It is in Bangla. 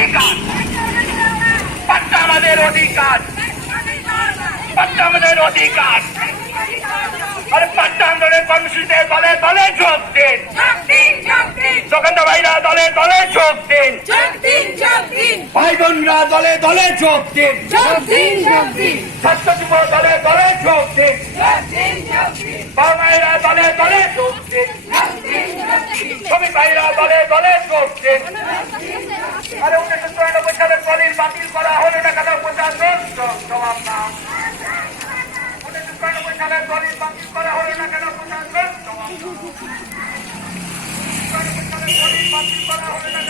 অধিকার, পাট্টা আমাদের অধিকার, পাট্টা আমাদের অধিকার। আর পাট্টা আন্দোলনের কর্মসূচিতে দলে দলে যোগ দিন, যোগেন্দ্র ভাইরা দলে দলে যোগ দিন, ভাই বোনরা দলে দলে যোগ দিন, ছাত্র যুব দলে দলে যোগ দিন, বাবা মায়েরা দলে দলে যোগ দিন, শ্রমিক ভাইরা দলে দলে যোগ দিন। আরে 1994 সালের দলিল বাতিল করা হলো না কেন? প্রশাসন জবাব দাও। 1994 সালের দলিল বাতিল করা হলো না কেন? প্রশাসন জবাব দাও। 1994 সালের দলিল বাতিল করা হলো না